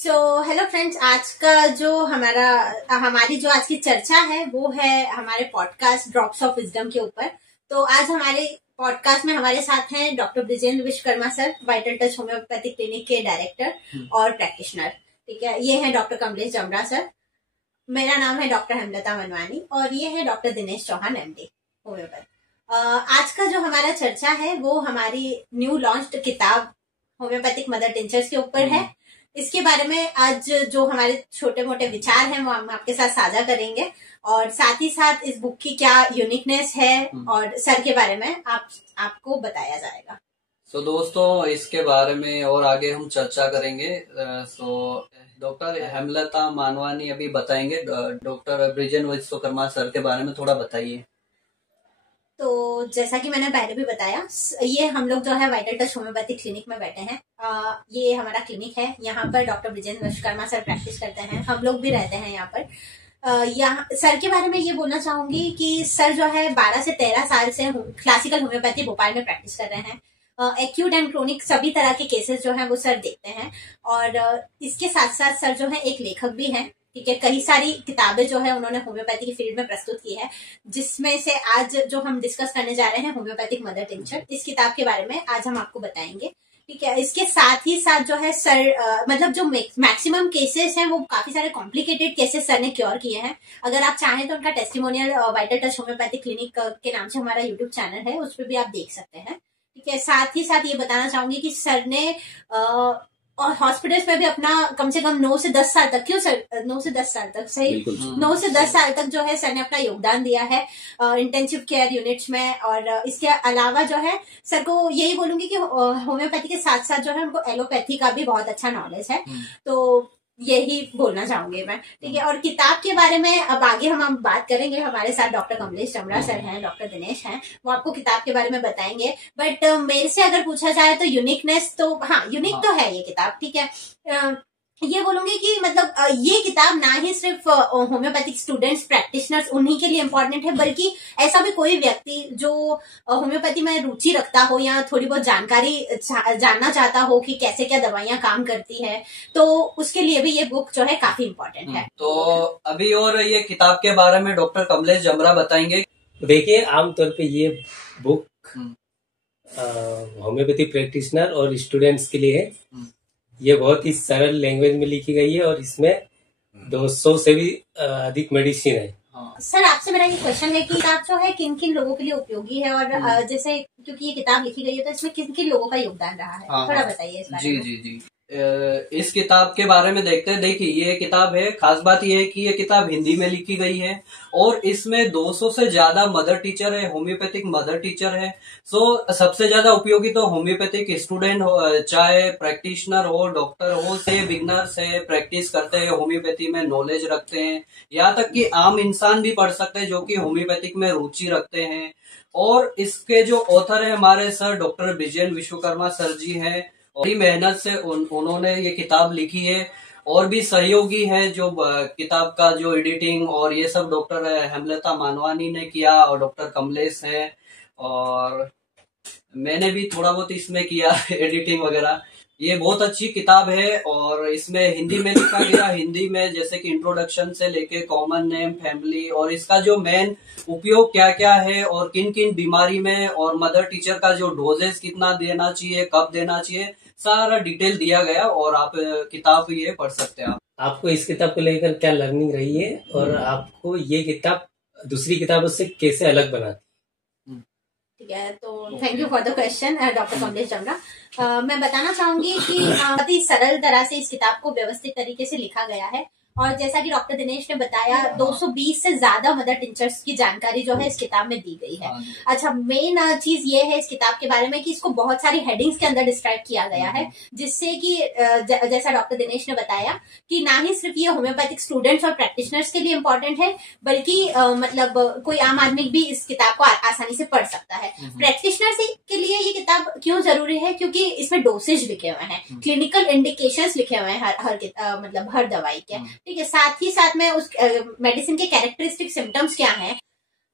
Hello friends, आज का जो हमारी जो आज की चर्चा है वो है हमारे पॉडकास्ट ड्रॉप्स ऑफ विजडम के ऊपर। तो आज हमारे पॉडकास्ट में हमारे साथ हैं doctor Brijendra Vishwakarma sir, vital touch homeopathic clinic के डायरेक्टर और प्रैक्टिशनर। ठीक है, ये है डॉक्टर कमलेश जमरा सर। मेरा नाम है डॉक्टर हेमलता मनवानी और ये है doctor Dinesh Chauhan MD homeopath. आज का जो हमारा चर्चा है वो हमारी न्यू लॉन्च्ड किताब होम्योपैथिक मदर टिंचर्स के ऊपर है। इसके बारे में आज जो हमारे छोटे मोटे विचार हैं वो हम आपके साथ साझा करेंगे और साथ ही साथ इस बुक की क्या यूनिकनेस है और सर के बारे में आपको बताया जाएगा। दोस्तों, इसके बारे में और आगे हम चर्चा करेंगे। डॉक्टर हेमलता मानवानी अभी बताएंगे। डॉक्टर ब्रिजेंद्र विश्वकर्मा सर के बारे में थोड़ा बताइए। तो जैसा कि मैंने पहले भी बताया, ये हम लोग जो है वाइटल टच होम्योपैथिक क्लिनिक में बैठे हैं। ये हमारा क्लिनिक है। यहाँ पर doctor Brijendra Vishwakarma sir practice करते हैं, हम लोग भी रहते हैं यहाँ पर। यहाँ सर के बारे में ये बोलना चाहूंगी कि सर जो है 12 से 13 साल से क्लासिकल होम्योपैथी भोपाल में प्रैक्टिस कर रहे हैं। एक्यूट एंड क्रोनिक सभी तरह के केसेस जो हैं वो सर देखते हैं और इसके साथ साथ सर जो है एक लेखक भी हैं। ठीक है, कई सारी किताबें जो है उन्होंने होम्योपैथी की फील्ड में प्रस्तुत की है, जिसमें से आज जो हम डिस्कस करने जा रहे हैं होम्योपैथिक मदर टिंचर, इस किताब के बारे में आज हम आपको बताएंगे। ठीक है, इसके साथ ही साथ जो है सर मतलब जो मैक्सिमम केसेस हैं वो काफी सारे कॉम्प्लिकेटेड केसेस सर ने क्योर किए हैं। अगर आप चाहें तो उनका testimonial vital touch homeopathic clinic के नाम से हमारा यूट्यूब चैनल है, उस पर भी आप देख सकते हैं। ठीक है, साथ ही साथ ये बताना चाहूंगी कि सर ने और हॉस्पिटल्स में भी अपना कम से कम 9 से 10 साल तक, क्यों सर 9 से 10 साल तक, सही 9 से 10 साल तक जो है सर ने अपना योगदान दिया है इंटेंसिव केयर यूनिट्स में। और इसके अलावा जो है सर को यही बोलूंगी कि होम्योपैथी के साथ साथ जो है उनको एलोपैथी का भी बहुत अच्छा नॉलेज है। तो यही बोलना चाहूंगी मैं। ठीक है, और किताब के बारे में अब आगे हम बात करेंगे। हमारे साथ डॉक्टर कमलेश जमरा सर हैं, डॉक्टर दिनेश हैं, वो आपको किताब के बारे में बताएंगे। बट मेरे से अगर पूछा जाए तो यूनिकनेस तो हाँ, यूनिक तो है ये किताब। ठीक है, ये बोलूंगी कि मतलब ये किताब ना ही सिर्फ होम्योपैथिक स्टूडेंट्स प्रैक्टिशनर्स उन्हीं के लिए इम्पोर्टेंट है, बल्कि ऐसा भी कोई व्यक्ति जो होम्योपैथी में रुचि रखता हो या थोड़ी बहुत जानकारी जानना चाहता हो कि कैसे क्या दवाइयां काम करती है, तो उसके लिए भी ये बुक जो है काफी इम्पोर्टेंट है। तो अभी और ये किताब के बारे में डॉक्टर कमलेश जमरा बताएंगे। देखिए, आमतौर पे ये बुक होम्योपैथी प्रैक्टिशनर और स्टूडेंट्स के लिए है। ये बहुत ही सरल लैंग्वेज में लिखी गई है और इसमें 200 से भी अधिक मेडिसिन है। सर, आपसे मेरा ये क्वेश्चन है कि किताब जो है किन किन लोगों के लिए उपयोगी है और जैसे क्योंकि ये किताब लिखी गई है तो इसमें किन किन लोगों का योगदान रहा है, थोड़ा बताइए इस बारे में। जी। इस किताब के बारे में देखते हैं। देखिए, ये किताब है, खास बात ये है कि ये किताब हिंदी में लिखी गई है और इसमें 200 से ज्यादा मदर टीचर है, होम्योपैथिक मदर टीचर है। सबसे ज्यादा उपयोगी तो होम्योपैथिक स्टूडेंट हो, चाहे प्रैक्टिशनर हो, डॉक्टर हो, से बिगनर्स है, प्रैक्टिस करते हैं, होम्योपैथी में नॉलेज रखते हैं, यहाँ तक कि आम इंसान भी पढ़ सकते हैं जो कि होम्योपैथिक में रुचि रखते हैं। और इसके जो ऑथर है हमारे sir doctor Brijendra Vishwakarma sir ji हैं। बड़ी मेहनत से उन्होंने ये किताब लिखी है और भी सहयोगी है जो किताब का जो एडिटिंग और ये सब डॉक्टर हेमलता मानवानी ने किया और डॉक्टर कमलेश है और मैंने भी थोड़ा बहुत इसमें किया एडिटिंग वगैरह। ये बहुत अच्छी किताब है और इसमें हिंदी में लिखा गया, हिंदी में जैसे कि इंट्रोडक्शन से लेके कॉमन नेम, फैमिली और इसका जो मेन उपयोग क्या क्या है और किन किन बीमारी में और मदर टीचर का जो डोजेस कितना देना चाहिए, कब देना चाहिए, सारा डिटेल दिया गया और आप किताब ये पढ़ सकते हैं। आपको इस किताब को लेकर क्या लर्निंग रही है और आपको ये किताब दूसरी किताबों से कैसे अलग बनाती? ठीक है, तो thank you for the question doctor Kamlesh जमरा। मैं बताना चाहूंगी कि बहुत ही सरल तरह से इस किताब को व्यवस्थित तरीके से लिखा गया है और जैसा कि डॉक्टर दिनेश ने बताया 220 से ज्यादा मदर टिंचर्स की जानकारी जो है इस किताब में दी गई है। अच्छा, मेन चीज ये है इस किताब के बारे में कि इसको बहुत सारी हेडिंग्स के अंदर डिस्क्राइब किया गया है, जिससे कि जैसा डॉक्टर दिनेश ने बताया कि ना ही सिर्फ ये होम्योपैथिक स्टूडेंट्स और प्रैक्टिशनर्स के लिए इम्पोर्टेंट है, बल्कि मतलब कोई आम आदमी भी इस किताब को आसानी से पढ़ सकता है। प्रैक्टिशनर्स के लिए ये किताब क्यों जरूरी है? क्योंकि इसमें डोसेज लिखे हुए हैं, क्लिनिकल इंडिकेशंस लिखे हुए हैं मतलब हर दवाई के। ठीक है, साथ ही साथ में उस मेडिसिन के कैरेक्टरिस्टिक सिम्टम्स क्या हैं।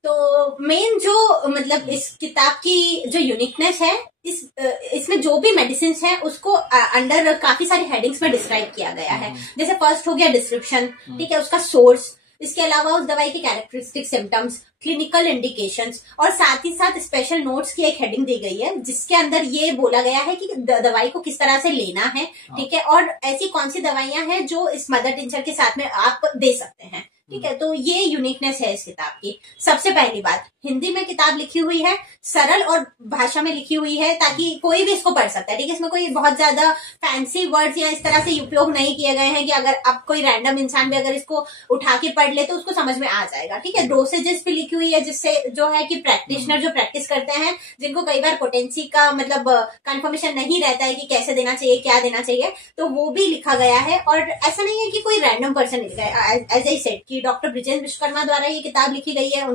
तो मेन जो मतलब इस किताब की जो यूनिकनेस है, इसमें जो भी मेडिसिन है उसको अंडर काफी सारी हेडिंग्स में डिस्क्राइब किया गया है। जैसे फर्स्ट हो गया डिस्क्रिप्शन, ठीक है, उसका सोर्स, इसके अलावा उस दवाई के कैरेक्टरिस्टिक सिम्टम्स, क्लिनिकल इंडिकेशंस, और साथ ही साथ स्पेशल नोट्स की एक हेडिंग दी गई है जिसके अंदर ये बोला गया है कि दवाई को किस तरह से लेना है, ठीक है, और ऐसी कौन सी दवाइयां हैं जो इस मदर टिंचर के साथ में आप दे सकते हैं, ठीक है। तो ये यूनिकनेस है इस किताब की। सबसे पहली बात, हिंदी में किताब लिखी हुई है, सरल और भाषा में लिखी हुई है ताकि कोई भी इसको पढ़ सकता है, ठीक है। इसमें कोई बहुत ज्यादा फैंसी वर्ड्स या इस तरह से उपयोग नहीं किए गए हैं कि अगर आप कोई रैंडम इंसान भी अगर इसको उठा के पढ़ ले तो उसको समझ में आ जाएगा, ठीक है। डोसेजेस भी लिखी हुई है जिससे जो है कि प्रैक्टिशनर जो प्रैक्टिस करते हैं, जिनको कई बार पोटेंसी का मतलब कंफर्मेशन नहीं रहता है कि कैसे देना चाहिए, क्या देना चाहिए, तो वो भी लिखा गया है। और ऐसा नहीं है कि कोई रैंडम पर्सन लिख गया है, एज आई सेड कि डॉक्टर ब्रिजेन विश्वकर्मा द्वारा ये किताब लिखी गई है।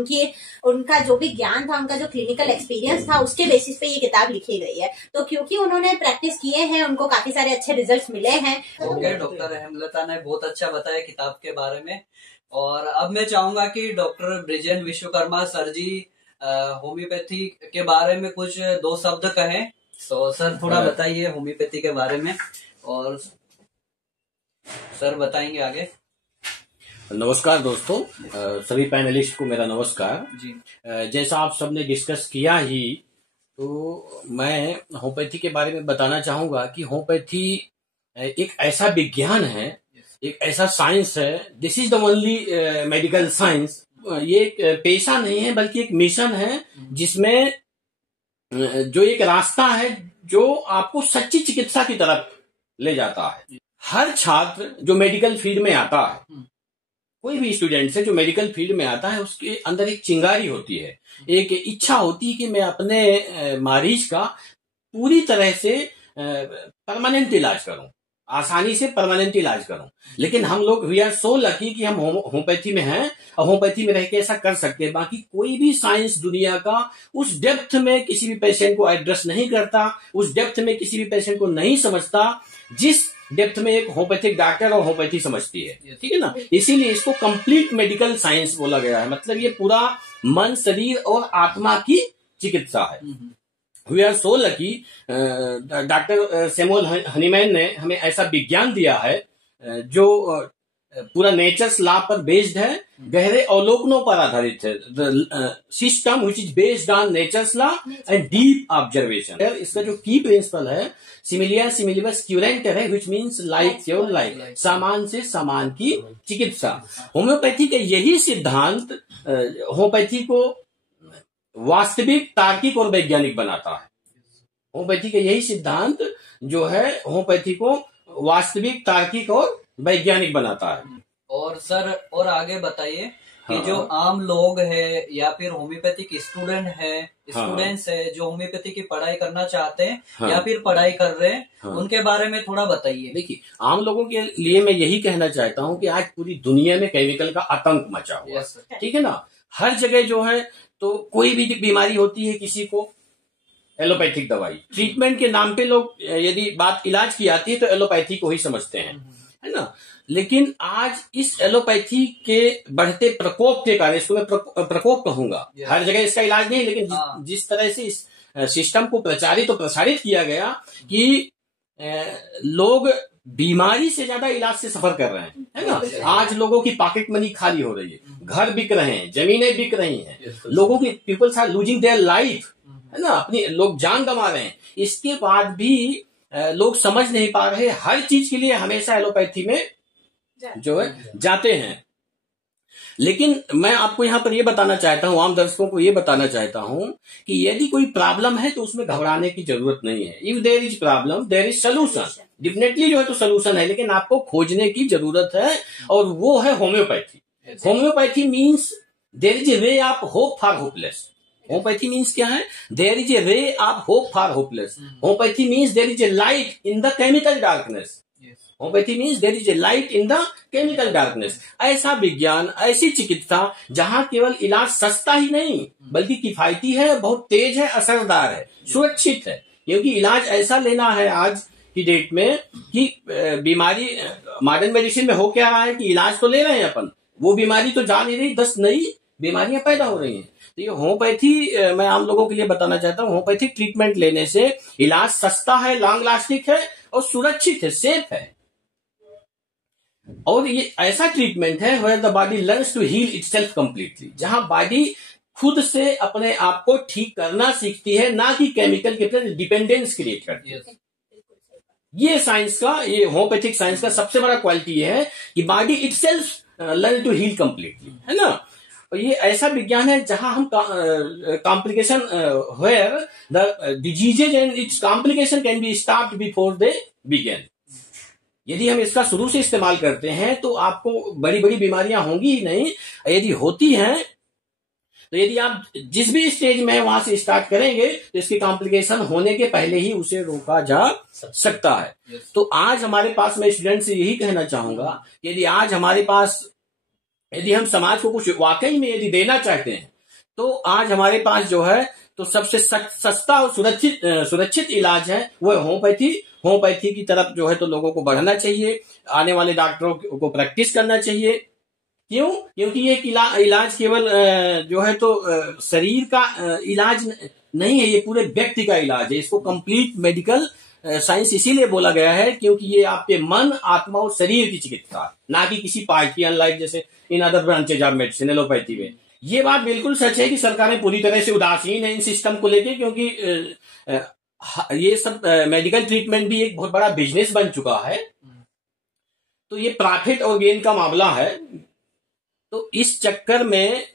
उनका जो भी ज्ञान था, उनका जो क्लिनिकल एक्सपीरियंस था, उसके बेसिस पे ये किताब लिखी गई है। तो क्योंकि उन्होंने प्रैक्टिस किए हैं, उनको काफी सारे अच्छे रिजल्ट्स मिले हैं। ओके, डॉक्टर हेमलता ने बहुत अच्छा बताया किताब के बारे में। और अब मैं चाहूंगा कि डॉक्टर ब्रिजेन विश्वकर्मा सर जी होम्योपैथी के बारे में कुछ दो शब्द कहें। तो सर थोड़ा बताइए होम्योपैथी के बारे में, और सर बताएंगे आगे। नमस्कार दोस्तों, सभी पैनलिस्ट को मेरा नमस्कार जी। जैसा आप सबने डिस्कस किया ही, तो मैं होम्योपैथी के बारे में बताना चाहूंगा कि होम्योपैथी एक ऐसा विज्ञान है, एक ऐसा साइंस है। This is the only medical science. ये एक पेशा नहीं है बल्कि एक मिशन है, जिसमें जो एक रास्ता है जो आपको सच्ची चिकित्सा की तरफ ले जाता है। हर छात्र जो मेडिकल फील्ड में आता है, कोई भी स्टूडेंट से जो मेडिकल फील्ड में आता है, उसके अंदर एक चिंगारी होती है, एक इच्छा होती है कि मैं अपने मरीज का पूरी तरह से परमानेंट इलाज करूं, आसानी से परमानेंट इलाज करूं। लेकिन हम लोग वी आर सो लकी कि हम होम्योपैथी में हैं और होम्योपैथी में रह के ऐसा कर सकते हैं। बाकी कोई भी साइंस दुनिया का उस डेप्थ में किसी भी पेशेंट को एड्रेस नहीं करता, उस डेप्थ में किसी भी पेशेंट को नहीं समझता जिस डेप्थ में एक होम्योपैथिक डॉक्टर और होम्योपैथी समझती है, ठीक है ना। इसीलिए इसको कंप्लीट मेडिकल साइंस बोला गया है। मतलब ये पूरा मन, शरीर और आत्मा की चिकित्सा है। We are so lucky, doctor Samuel Hahnemann ने हमें ऐसा विज्ञान दिया है जो पूरा नेचर्स लॉ पर बेस्ड है, गहरे अवलोकनों पर आधारित है। System which is based on natures law and deep observation. इसका जो की प्रिंसिपल है, सिमिलियर सिमिलिबस क्यूरेंटर है, which means like your like, सामान से सामान की चिकित्सा। होम्योपैथी के यही सिद्धांत होम्योपैथी को वास्तविक, तार्किक और वैज्ञानिक बनाता है। होम्योपैथी के यही सिद्धांत जो है होम्योपैथी को वास्तविक, तार्किक और वैज्ञानिक बनाता है। और सर और आगे बताइए कि जो आम लोग है या फिर होम्योपैथिक स्टूडेंट है, स्टूडेंट्स है जो होम्योपैथी की पढ़ाई करना चाहते हैं या फिर पढ़ाई कर रहे हैं, उनके बारे में थोड़ा बताइए। देखिए, आम लोगों के लिए मैं यही कहना चाहता हूँ कि आज पूरी दुनिया में केमिकल का आतंक मचा हुआ है, ठीक है ना। हर जगह जो है, तो कोई भी बीमारी होती है किसी को, एलोपैथिक दवाई, ट्रीटमेंट के नाम पे लोग यदि बात इलाज की आती है तो एलोपैथी को ही समझते हैं, है ना। लेकिन आज इस एलोपैथी के बढ़ते प्रकोप के कारण, इसको मैं प्रकोप कहूंगा, हर जगह इसका इलाज नहीं, लेकिन जिस तरह से इस सिस्टम को प्रचारित और प्रसारित किया गया कि लोग बीमारी से ज्यादा इलाज से सफर कर रहे हैं, है ना। आज लोगों की पॉकेट मनी खाली हो रही है, घर बिक रहे हैं, जमीनें बिक रही हैं, लोगों की peoples are losing their life, है ना, अपनी लोग जान गंवा रहे हैं। इसके बाद भी लोग समझ नहीं पा रहे, हर चीज के लिए हमेशा एलोपैथी में जो है जाते हैं। लेकिन मैं आपको यहाँ पर ये बताना चाहता हूँ, आम दर्शकों को ये बताना चाहता हूँ कि यदि कोई प्रॉब्लम है तो उसमें घबराने की जरूरत नहीं है। If there is problem there is solution. Definitely जो है तो सोल्यूशन है, लेकिन आपको खोजने की जरूरत है, और वो है homeopathy. Homeopathy means there is a ray of hope for hopeless. Homeopathy means क्या है? There is a ray of hope for hopeless. Homeopathy means there is a light in the chemical darkness. Homeopathy means there is a light in the chemical darkness. ऐसा विज्ञान, ऐसी चिकित्सा जहां केवल इलाज सस्ता ही नहीं बल्कि किफायती है, बहुत तेज है, असरदार है, सुरक्षित है। क्योंकि इलाज ऐसा लेना है आज की डेट में कि बीमारी, मॉडर्न मेडिसिन में हो क्या रहा है कि इलाज तो ले रहे हैं अपन, वो बीमारी तो जा नहीं रही, 10 नई बीमारियां पैदा हो रही हैं। तो ये होम्योपैथी मैं आम लोगों के लिए बताना चाहता हूँ, होम्योपैथिक ट्रीटमेंट लेने से इलाज सस्ता है, लॉन्ग लास्टिंग है और सुरक्षित है, सेफ है। और ये ऐसा ट्रीटमेंट है where the body learns to heal itself completely, जहां बॉडी खुद से अपने आप को ठीक करना सीखती है, ना कि केमिकल के प्रति डिपेंडेंस क्रिएट करती है। ये साइंस का, ये होम्योपैथिक साइंस का सबसे बड़ा क्वालिटी है कि body itself learn to heal completely, है ना। और ये ऐसा विज्ञान है जहां हम complication where the diseases and its complication can be stopped before they begin. यदि हम इसका शुरू से इस्तेमाल करते हैं तो आपको बड़ी बड़ी बीमारियां होंगी ही नहीं, यदि होती हैं तो यदि आप जिस भी स्टेज में वहां से स्टार्ट करेंगे तो इसकी कॉम्प्लिकेशन होने के पहले ही उसे रोका जा सकता है। तो आज हमारे पास, मैं स्टूडेंट से यही कहना चाहूंगा, यदि आज हमारे पास, यदि हम समाज को कुछ वाकई में यदि देना चाहते हैं तो आज हमारे पास जो है तो सबसे सस्ता और सुरक्षित इलाज है वो होम्योपैथी। होम्योपैथी की तरफ जो है तो लोगों को बढ़ना चाहिए, आने वाले डॉक्टरों को प्रैक्टिस करना चाहिए। क्यों? क्योंकि ये इलाज केवल जो है तो शरीर का इलाज नहीं है, ये पूरे व्यक्ति का इलाज है। इसको कंप्लीट मेडिकल साइंस इसीलिए बोला गया है क्योंकि ये आपके मन, आत्मा और शरीर की चिकित्सा, ना कि किसी पार्ट की, अनलाइक जैसे in other branches of medicine, allopathy में। ये बात बिल्कुल सच है कि सरकारें पूरी तरह से उदासीन है इन सिस्टम को लेके, क्योंकि ये सब मेडिकल ट्रीटमेंट भी एक बहुत बड़ा बिजनेस बन चुका है। तो ये प्रॉफिट और गेन का मामला है। तो इस चक्कर में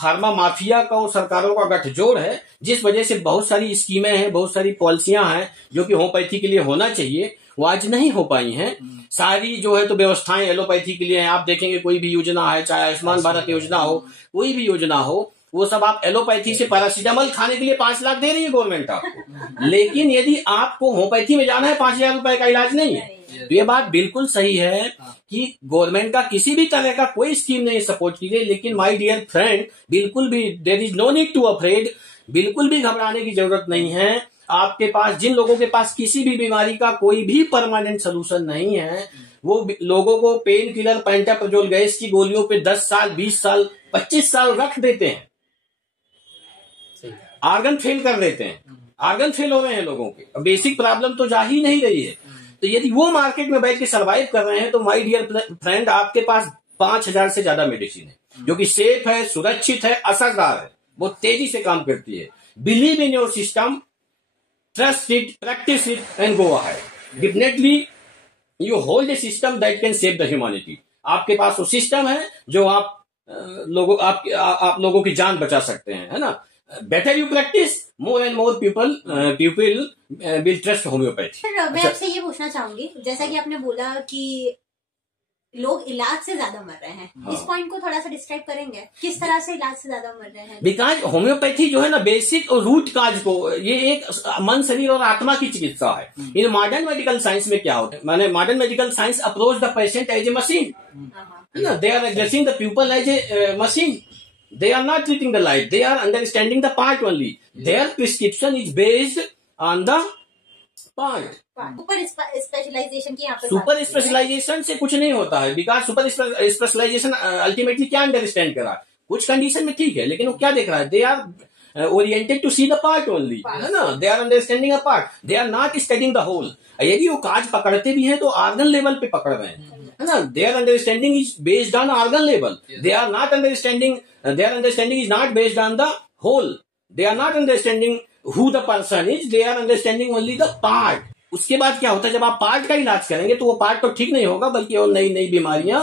फार्मा माफिया का और सरकारों का गठजोड़ है, जिस वजह से बहुत सारी स्कीमें हैं, बहुत सारी पॉलिसियां हैं जो कि होम्योपैथी के लिए होना चाहिए, वो आज नहीं हो पाई हैं। सारी जो है तो व्यवस्थाएं एलोपैथी के लिए हैं। आप देखेंगे कोई भी योजना है, चाहे आयुष्मान भारत योजना हो, कोई भी योजना हो, वो सब आप एलोपैथी से पैरासीटामोल खाने के लिए 5 लाख दे रही है गवर्नमेंट आपको। लेकिन यदि आपको होम्योपैथी में जाना है, 5,000 रुपए का इलाज नहीं है। तो ये बात बिल्कुल सही है कि गवर्नमेंट का किसी भी तरह का कोई स्कीम नहीं सपोर्ट की गई। लेकिन माय डियर फ्रेंड, बिल्कुल भी there is no need to afraid, बिल्कुल भी घबराने की जरूरत नहीं है। आपके पास, जिन लोगों के पास किसी भी बीमारी का कोई भी परमानेंट सोल्यूशन नहीं है, वो लोगों को पेन किलर, पेंटाप्रोजोल गैस की गोलियों पे 10 साल, 20 साल, 25 साल रख देते हैं, आर्गन फेल कर देते हैं। आर्गन फेल हो रहे हैं लोगों के, बेसिक प्रॉब्लम तो जा ही नहीं रही है। तो यदि वो मार्केट में बैठ के सर्वाइव कर रहे हैं तो माय डियर फ्रेंड, आपके पास 5,000 से ज्यादा मेडिसिन है जो कि सेफ है, सुरक्षित है, असरदार है, बहुत तेजी से काम करती है। Believe in your system, trust it, practice it and go ahead. Definitely you hold a system that can save the humanity. आपके पास वो सिस्टम है जो आप लोगों की जान बचा सकते हैं, है ना। Better you practice, more and more people will trust homeopathy. Sir, मैं आपसे ये पूछना चाहूंगी, जैसा कि आपने बोला कि लोग इलाज से ज्यादा मर रहे हैं, इस पॉइंट को थोड़ा सा डिस्क्राइब करेंगे, किस तरह से इलाज से ज्यादा मर रहे हैं? बिकॉज होम्योपैथी जो है ना, बेसिक और रूट काज को, ये एक मन, शरीर और आत्मा की चिकित्सा है। इन मॉडर्न मेडिकल साइंस में क्या होता है, माने modern medical science approach the patient as a machine, है ना। They are addressing the people as a machine. They are not treating the life. They are understanding the part only. Their prescription is based on the part. Super specialisation की यहाँ पे super specialisation से कुछ नहीं होता है, because super specialisation ultimately क्या understand करा, कुछ कंडीशन में ठीक है, लेकिन वो क्या देख रहा है, they are oriented to see the part only, है ना। They are understanding a part, they are not studying the whole. यदि वो काज पकड़ते भी हैं तो ऑर्गन लेवल पे पकड़ रहे हैं, है ना। Their understanding is based on organ level. They are not understanding, their understanding is not based on the whole. They are not understanding who the person is. They are understanding only the part. उसके बाद क्या होता है, जब आप part का इलाज करेंगे तो वो पार्ट तो ठीक नहीं होगा, बल्कि और नई नई बीमारियां,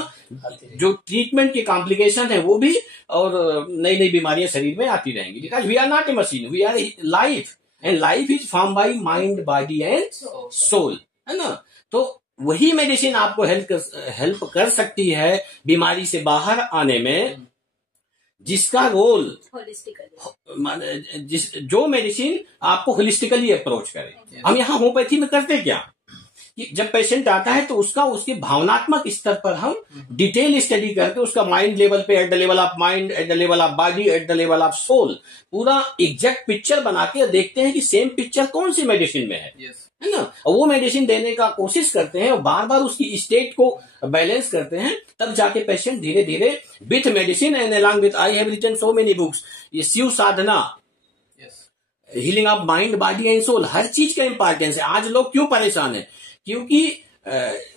जो ट्रीटमेंट के कॉम्प्लिकेशन है वो भी, और नई नई बीमारियां शरीर में आती रहेंगी। Because we are not a machine, we are life, and life is form by mind, body and soul, है ना। तो वही मेडिसिन आपको हेल्प कर सकती है बीमारी से बाहर आने में, जिसका रोल जो मेडिसिन आपको होलिस्टिकली अप्रोच करे। हम यहाँ होम्योपैथी में करते क्या कि जब पेशेंट आता है तो उसके भावनात्मक स्तर पर हम डिटेल स्टडी करके उसका माइंड लेवल पे, at the level of mind, at the level of body, at the level of soul, पूरा एग्जैक्ट पिक्चर बना के देखते हैं कि सेम पिक्चर कौन सी मेडिसिन में है, है ना, और वो मेडिसिन देने का कोशिश करते हैं और बार बार उसकी स्टेट को बैलेंस करते हैं, तब जाके पेशेंट धीरे धीरे with medicine and along with I have written so many books, ये Shiv Sadhana, healing of mind body and soul, हर चीज का इंपॉर्टेंस है। आज लोग क्यों परेशान है? क्योंकि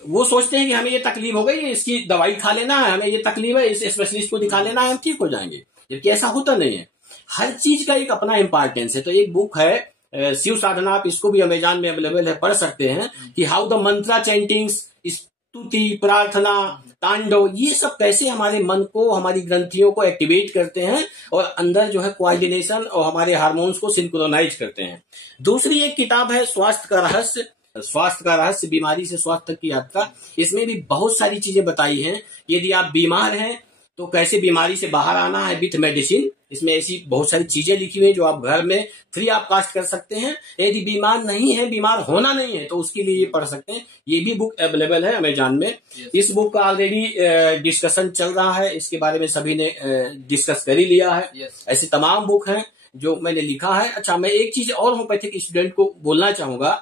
वो सोचते हैं कि हमें ये तकलीफ हो गई, इसकी दवाई खा लेना है, हमें ये तकलीफ है, इस स्पेशलिस्ट को दिखा लेना है, हम ठीक हो जाएंगे, जबकि ऐसा होता नहीं है। हर चीज का एक अपना इंपॉर्टेंस है। तो एक बुक है शिव साधना, आप इसको भी अमेजॉन में अवेलेबल है, पढ़ सकते हैं कि हाउ द मंत्रा चैंटिंग्स, स्तुति, प्रार्थना, तांडव, ये सब कैसे हमारे मन को, हमारी ग्रंथियों को एक्टिवेट करते हैं और अंदर जो है कोऑर्डिनेशन और हमारे हार्मोन्स को सिंक्रोनाइज करते हैं। दूसरी एक किताब है स्वास्थ्य का रहस्य, स्वास्थ्य का रहस्य, बीमारी से स्वास्थ्य तक की यात्रा। इसमें भी बहुत सारी चीजें बताई हैं। यदि आप बीमार हैं तो कैसे बीमारी से बाहर आना है विथ मेडिसिन, इसमें ऐसी बहुत सारी चीजें लिखी हुई है जो आप घर में फ्री ऑफ कॉस्ट कर सकते हैं। यदि बीमार नहीं है, बीमार होना नहीं है, तो उसके लिए ये पढ़ सकते हैं। ये भी बुक अवेलेबल है अमेजॉन में। इस बुक का ऑलरेडी डिस्कशन चल रहा है, इसके बारे में सभी ने डिस्कस कर ही लिया है। ऐसी तमाम बुक हैं जो मैंने लिखा है। अच्छा, मैं एक चीज और होम्योपैथिक स्टूडेंट को बोलना चाहूंगा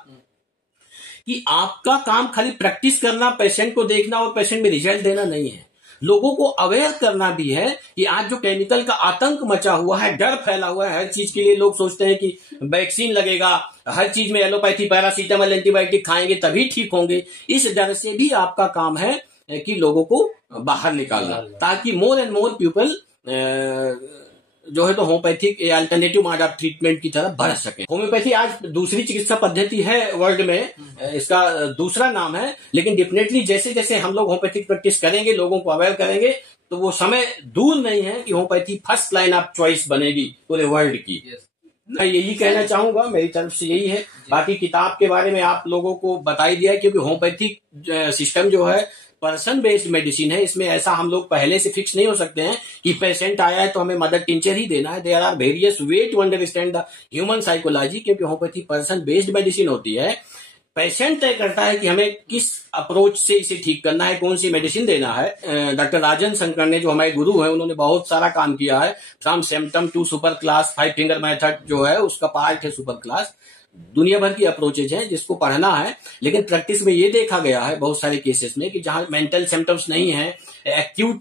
कि आपका काम खाली प्रैक्टिस करना, पेशेंट को देखना और पेशेंट में रिजल्ट देना नहीं है। लोगों को अवेयर करना भी है कि आज जो केमिकल का आतंक मचा हुआ है, डर फैला हुआ है, हर चीज के लिए लोग सोचते हैं कि वैक्सीन लगेगा, हर चीज में एलोपैथी, पैरासीटामोल, एंटीबायोटिक खाएंगे तभी ठीक होंगे। इस डर से भी आपका काम है कि लोगों को बाहर निकालना, ताकि मोर एंड मोर पीपल जो है तो homeopathic alternative mode of treatment की तरफ बढ़ सके। होम्योपैथी आज दूसरी चिकित्सा पद्धति है वर्ल्ड में, इसका दूसरा नाम है, लेकिन डेफिनेटली जैसे जैसे हम लोग होम्योपैथिक प्रैक्टिस करेंगे, लोगों को अवेयर करेंगे, तो वो समय दूर नहीं है कि homeopathy first line of choice बनेगी पूरे वर्ल्ड की। मैं यही कहना चाहूंगा, मेरी तरफ से यही है। बाकी किताब के बारे में आप लोगों को बता ही दिया, क्योंकि होम्योपैथिक सिस्टम जो है पर्सन बेस्ड मेडिसिन है। इसमें ऐसा हम लोग पहले से फिक्स नहीं हो सकते हैं कि पेशेंट आया है तो हमें मदर टिंचर ही देना है। There are various way to understand the human psychology, क्योंकि होम्योपैथी पर्सन बेस्ड मेडिसिन होती है। पेशेंट तय करता है कि हमें किस अप्रोच से इसे ठीक करना है, कौन सी मेडिसिन देना है। डॉक्टर राजन शंकर ने, जो हमारे गुरु हैं, उन्होंने बहुत सारा काम किया है, from symptom to super class, 5 finger method जो है उसका पार्ट है सुपर क्लास। दुनिया भर की अप्रोचेज हैं जिसको पढ़ना है, लेकिन प्रैक्टिस में ये देखा गया है बहुत सारे केसेस में कि जहां मेंटल सिम्टम्स नहीं है, एक्यूट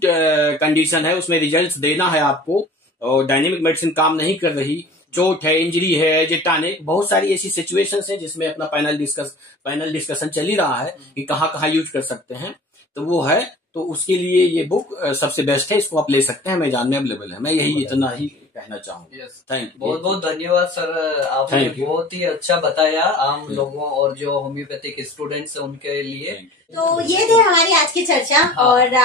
कंडीशन है, उसमें रिजल्ट्स देना है आपको, और डायनेमिक मेडिसिन काम नहीं कर रही, चोट है, इंजरी है, जेटानिक, बहुत सारी ऐसी सिचुएशंस है जिसमें अपना पैनल डिस्कशन चल ही रहा है कि कहाँ यूज कर सकते हैं। तो वो है, तो उसके लिए ये बुक सबसे बेस्ट है, इसको आप ले सकते हैं, अमेजॉन में अवेलेबल है। मैं यही इतना ही कहना चाहूंगा। थैंक यू, बहुत बहुत धन्यवाद सर, आपने बहुत ही अच्छा बताया आम लोगों और जो होम्योपैथिक स्टूडेंट्स हैं उनके लिए। तो ये थे हमारी आज की चर्चा, और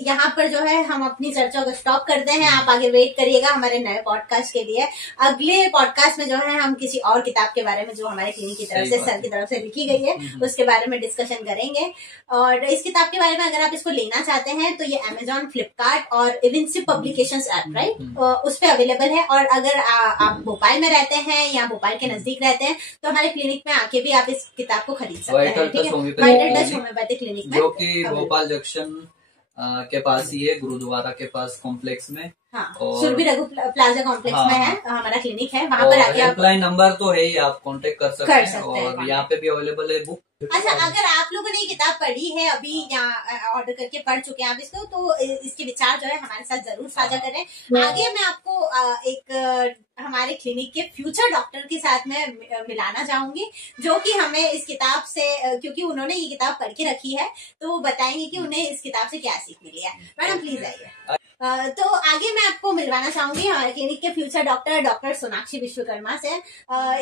यहाँ पर जो है हम अपनी चर्चा को स्टॉप करते हैं। आप आगे वेट करिएगा हमारे नए पॉडकास्ट के लिए। अगले पॉडकास्ट में जो है हम किसी और किताब के बारे में जो हमारे क्लिनिक की तरफ से, सर की तरफ से लिखी गई है, उसके बारे में डिस्कशन करेंगे। और इस किताब के बारे में अगर आप इसको लेना चाहते हैं तो ये अमेजॉन, फ्लिपकार्ट और इविंसी पब्लिकेशंस ऐप, राइट, उस पर अवेलेबल है। और अगर आप भोपाल में रहते हैं या भोपाल के नजदीक रहते हैं तो हमारे क्लिनिक में आके भी आप इस किताब को खरीद सकते हैं। ठीक है, वाइटल टच होम्योपैथिक क्लिनिक में, जो कि भोपाल जंक्शन के पास ही है, गुरुद्वारा के पास कॉम्प्लेक्स में। हाँ, सुरभि रघु प्लाजा कॉम्प्लेक्स में है हमारा क्लिनिक है, वहाँ पर आके आप हेल्पलाइन नंबर तो है ही, आप कांटेक्ट कर सकते हैं। और यहाँ पे भी अवेलेबल है बुक। अच्छा, अगर आप लोगों ने ये किताब पढ़ी है, अभी या ऑर्डर करके पढ़ चुके हैं आप इसको, तो इसके विचार जो है हमारे साथ जरूर साझा करें। आगे मैं आपको एक हमारे क्लिनिक के फ्यूचर डॉक्टर के साथ में मिलाना चाहूंगी, जो कि हमें इस किताब से, क्योंकि उन्होंने ये किताब पढ़ के रखी है, तो वो बताएंगे कि उन्हें इस किताब से क्या सीख मिली है। मैडम प्लीज आइए। तो आगे मैं आपको मिलवाना चाहूंगी हमारे क्लिनिक के फ्यूचर डॉक्टर सोनाक्षी विश्वकर्मा से,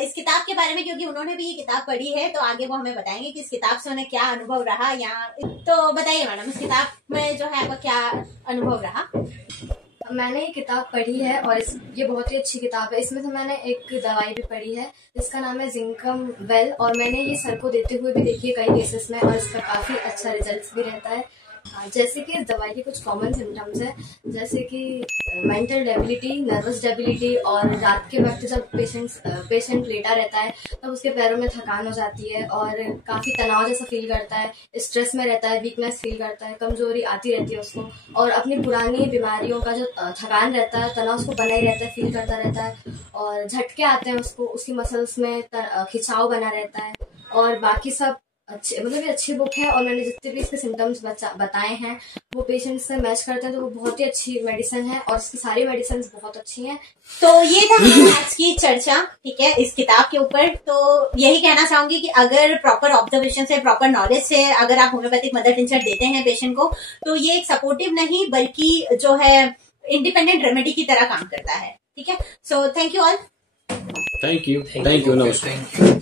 इस किताब के बारे में, क्योंकि उन्होंने भी ये किताब पढ़ी है, तो आगे वो हमें बताएंगे कि इस किताब से उन्हें क्या अनुभव रहा। यहाँ तो बताइए मैडम, इस किताब में जो है आपका क्या अनुभव रहा? मैंने ये किताब पढ़ी है और ये बहुत ही अच्छी किताब है। इसमें तो मैंने एक दवाई भी पढ़ी है जिसका नाम है जिंकम वेल, और मैंने ये सर को देते हुए भी देखी है कई केसेस में, और इसका काफी अच्छा रिजल्ट भी रहता है। जैसे कि इस दवाई के कुछ कॉमन सिम्टम्स है, जैसे कि मेंटल डेबिलिटी, नर्वस डेबिलिटी, और रात के वक्त जब पेशेंट लेटा रहता है तब उसके पैरों में थकान हो जाती है और काफी तनाव जैसा फील करता है, स्ट्रेस में रहता है, वीकनेस फील करता है, कमजोरी आती रहती है उसको, और अपनी पुरानी बीमारियों का जो थकान रहता है, तनाव उसको बना ही रहता है, फील करता रहता है, और झटके आते हैं उसको, उसकी मसल्स में खिंचाव बना रहता है, और बाकी सब अच्छे, मतलब ये अच्छी बुक है। और मैंने जितने भी इसके सिम्टम्स बताए हैं वो पेशेंट्स से मैच करते हैं, तो वो बहुत ही अच्छी मेडिसिन है और इसकी सारी मेडिसिन बहुत अच्छी हैं। तो ये था हमारी आज की चर्चा, ठीक है, इस किताब के ऊपर। तो यही कहना चाहूंगी कि अगर प्रॉपर ऑब्जर्वेशन से, प्रॉपर नॉलेज से अगर आप होम्योपैथिक मदर टिंचर देते हैं पेशेंट को, तो ये एक सपोर्टिव नहीं बल्कि जो है इंडिपेंडेंट रेमेडी की तरह काम करता है। ठीक है, so thank you all. Thank you, नमस्कार।